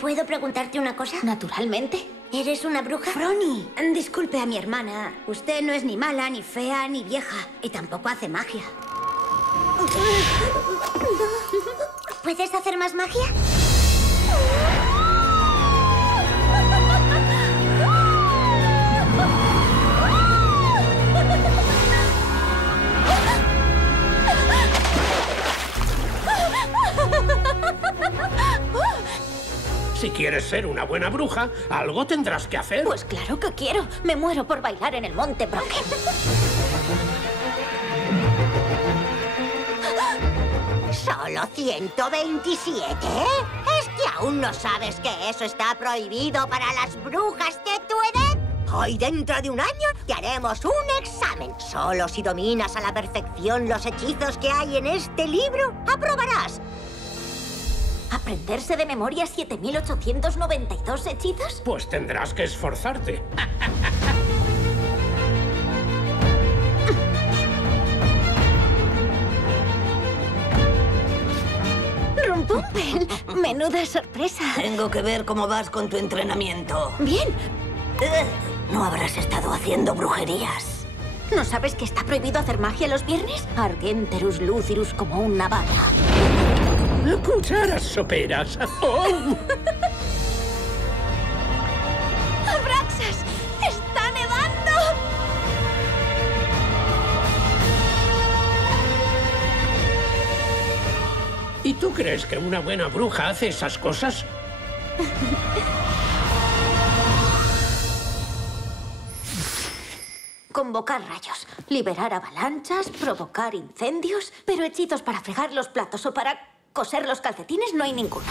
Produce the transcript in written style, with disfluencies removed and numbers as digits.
¿Puedo preguntarte una cosa? Naturalmente. ¿Eres una bruja? Ronnie, disculpe a mi hermana. Usted no es ni mala, ni fea, ni vieja. Y tampoco hace magia. ¿Puedes hacer más magia? Si quieres ser una buena bruja, algo tendrás que hacer. Pues claro que quiero. Me muero por bailar en el Monte Brocken. ¿Solo 127? ¿Es que aún no sabes que eso está prohibido para las brujas de tu edad? Hoy, dentro de un año, te haremos un examen. Solo si dominas a la perfección los hechizos que hay en este libro, aprobarás. ¿Aprenderse de memoria 7.892 hechizos? Pues tendrás que esforzarte. Rumpumpel, menuda sorpresa. Tengo que ver cómo vas con tu entrenamiento. Bien. No habrás estado haciendo brujerías. ¿No sabes que está prohibido hacer magia los viernes? Argenterus lucidus como una bala. Cucharas soperas. ¡Oh! ¡Abraxas! ¡Está nevando! ¿Y tú crees que una buena bruja hace esas cosas? Convocar rayos, liberar avalanchas, provocar incendios, pero hechizos para fregar los platos o para coser los calcetines no hay ninguno.